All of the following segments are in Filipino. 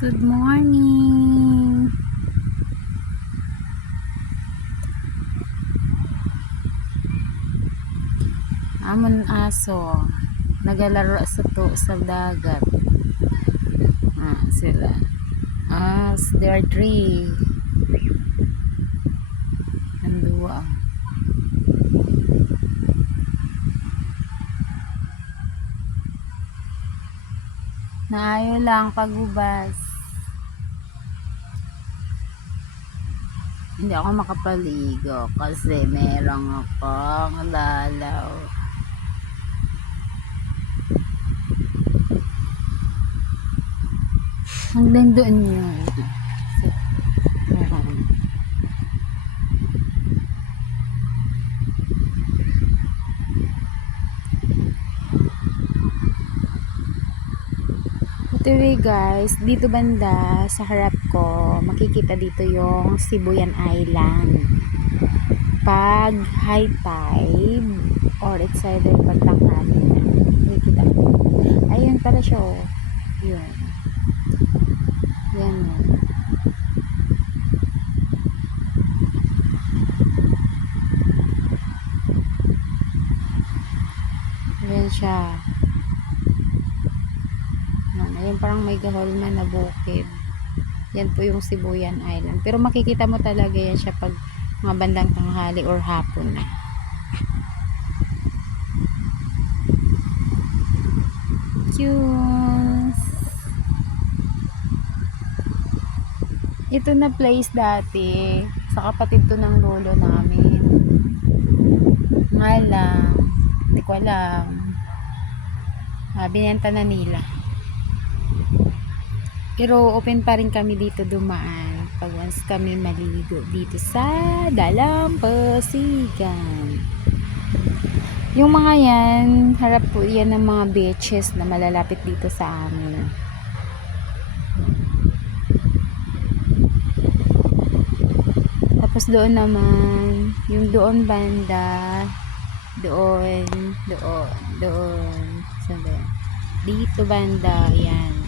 Good morning. Amon aso nagalaro sa dagat. Sila. There are three. Andua. Naayo lang pagubas. Hindi ako makapaligo kasi merong akong lalaw. Hanggang doon yun. Anyway guys, dito banda sa harap ko, makikita dito yung Sibuyan Island. Pag high tide or it's either pagtanghali na, makikita mo. Ayun pala siya. Yun. Yan. Yan siya. Ayun, parang may gahol na bukid. Yan po yung Sibuyan Island. Pero makikita mo talaga yan siya pag mga bandang tanghali or hapon na. Cute. Ito na place dati sa kapatid to ng lolo namin. Nga lang, hindi ko alam. Binenta na nila. Pero open pa rin kami dito dumaan pag once kami maligo dito sa Dalampasigan. Yung mga yan, harap po yan ng mga beaches na malalapit dito sa amin. Tapos doon naman, yung doon banda, doon. Sabi, dito banda, yan.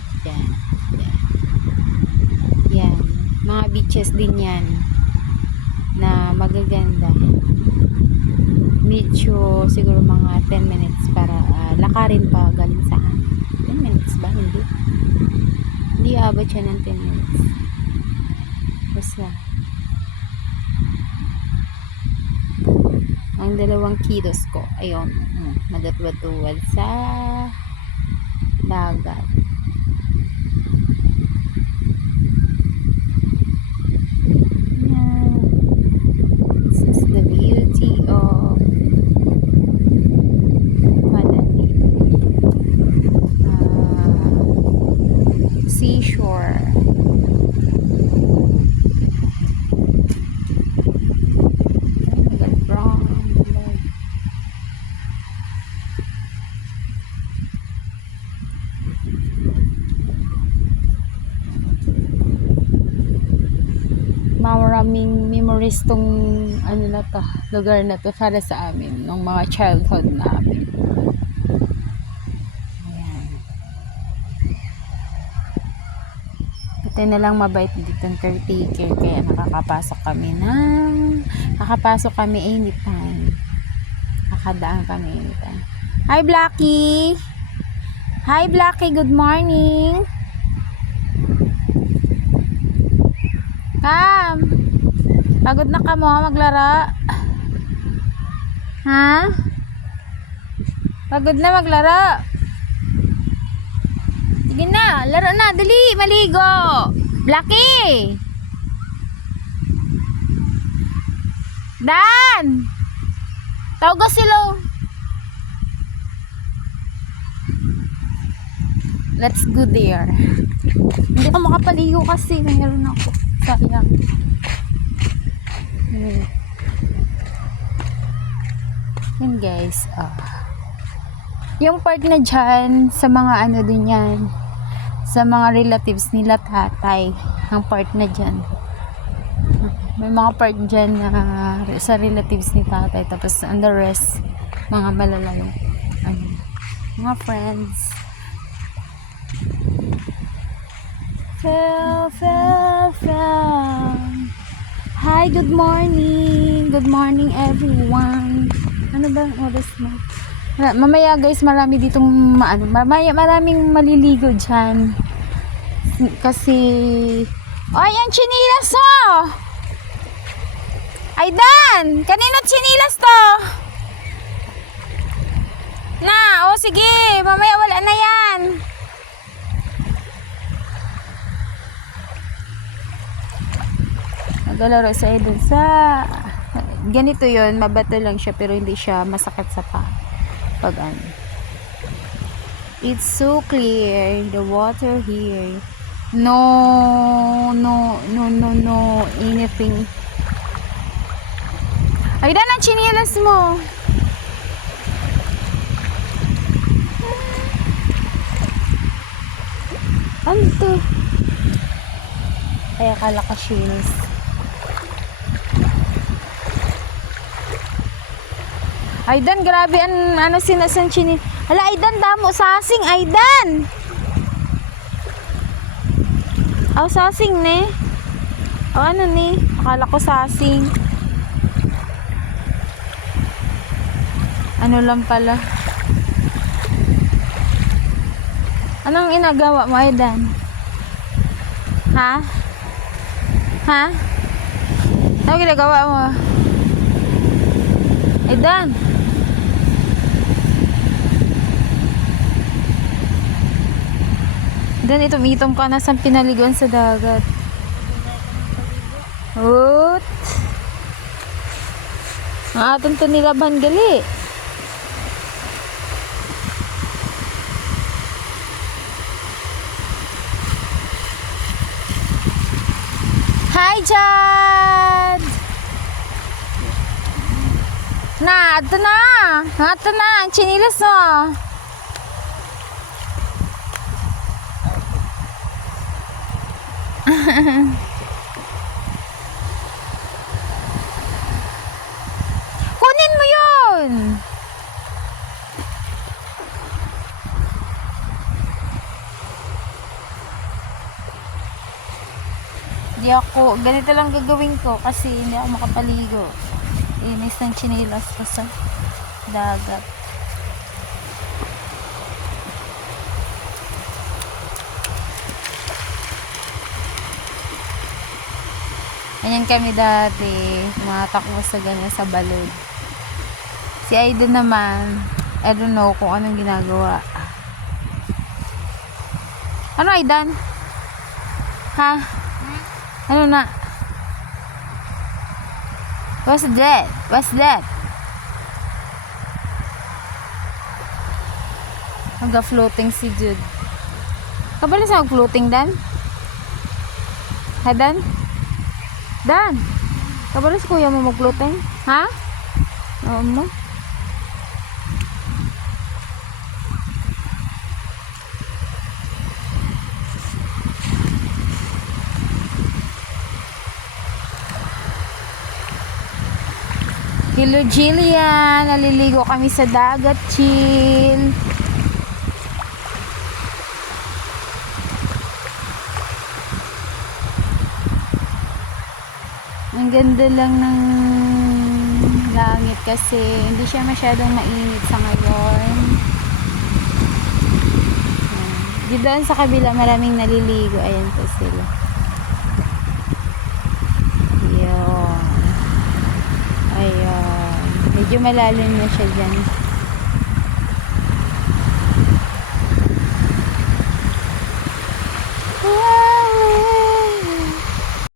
Yan, mga beaches din yan na magaganda. Medyo siguro mga 10 minutes para lakarin pa galing saan. 10 minutes ba? Hindi abot siya ng 10 minutes. Basta ang 2 kilos ko ayun, nagatwad-tuwad sa dagat. Seashore. Maraming memories tong lugar na to para sa amin nung mga childhood namin. Ito na lang mabait dito ng caretaker kaya nakakapasok kami anytime. Nakadaan kami anytime. Hi Blackie! Hi Blackie, good morning! Kam! Pagod na ka mo maglaro? Ha? Pagod na maglaro? Sige na, laro na, dali, maligo. Blackie! Dan! Tawag sila. Let's go there. Hindi ako makapaligo kasi mayroon ako. Sayang. Yan guys. Yung part na dyan, sa mga ano din yan, sa mga relatives nila tatay, ang part na dyan. May mga part dyan na sa relatives ni tatay, tapos and the rest, mga malalayong mga friends. Fell. Hi, good morning. Good morning, everyone. Ano ba ang oras mo? Mamaya guys, marami ditong maraming maliligo dyan. Kasi ay, ang chinilas mo! Aidan! Kanino chinilas to? Na, o sige, mamaya wala na yan. Naglalaro sa Aidan sa ganito yon, mabato lang siya pero hindi siya masakit sa pag ano. It's so clear, the water here. No anything. Aidan, ang chinilas mo. Ano to? Ay, akala ka shields. Aidan, grabe ano sinasan chini. Hala, Aidan, damo sasing, Aidan. Aw, sasing ne. O ano ni? Akala ko sasing. Ano lang pala. Anong inagawa mo, Aidan? Ha? Ha? Ano ginagawa mo? Aidan? Dan itom-itom ka na sa pinaliguan sa dagat. Ut. Ang aton to nilaban gali. Hi, Chad! Na, ato na! Ato na! Ang chinilas mo! Kunin mo yun! Di ako, ganito lang gagawin ko kasi hindi ako makapaligo. Inis ng chinilas ko sa dagat. Ganyan kami dati, tumatakbo sa ganyan sa balod. Si Aidan naman, I don't know kung anong ginagawa. Ano, Aidan? Ha? Ano na? What's that? What's that? Mag-floating si Jude. Kabalas na mag-floating, Dan? Ha, Dan? Dan, kabalas kuya mo mag-floating? Ha? Oo mo? Hello, Jillian. Naliligo kami sa dagat, chill. Ang ganda lang ng langit kasi hindi siya masyadong mainit sa ngayon. Di doon sa kabila maraming naliligo. Ayan po sila. Ayan. Ayan. Medyo malalim na siya dyan.